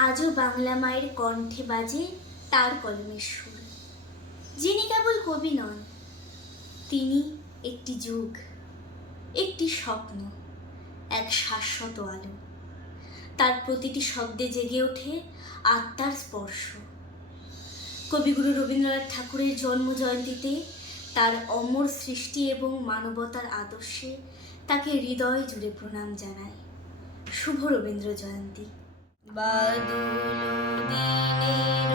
আজও বাংলা মায়ের কণ্ঠে বাজে তার কলমের সুর। যিনি কেবল কবি নন, তিনি একটি যুগ, একটি স্বপ্ন, এক শাশ্বত আলো। তার প্রতিটি শব্দে জেগে ওঠে আত্মার স্পর্শ। কবিগুরু রবীন্দ্রনাথ ঠাকুরের জন্ম জয়ন্তীতে তার অমর সৃষ্টি এবং মানবতার আদর্শে তাকে হৃদয় জুড়ে প্রণাম জানায়। শুভ রবীন্দ্র জয়ন্তী। বাদুলু দিনের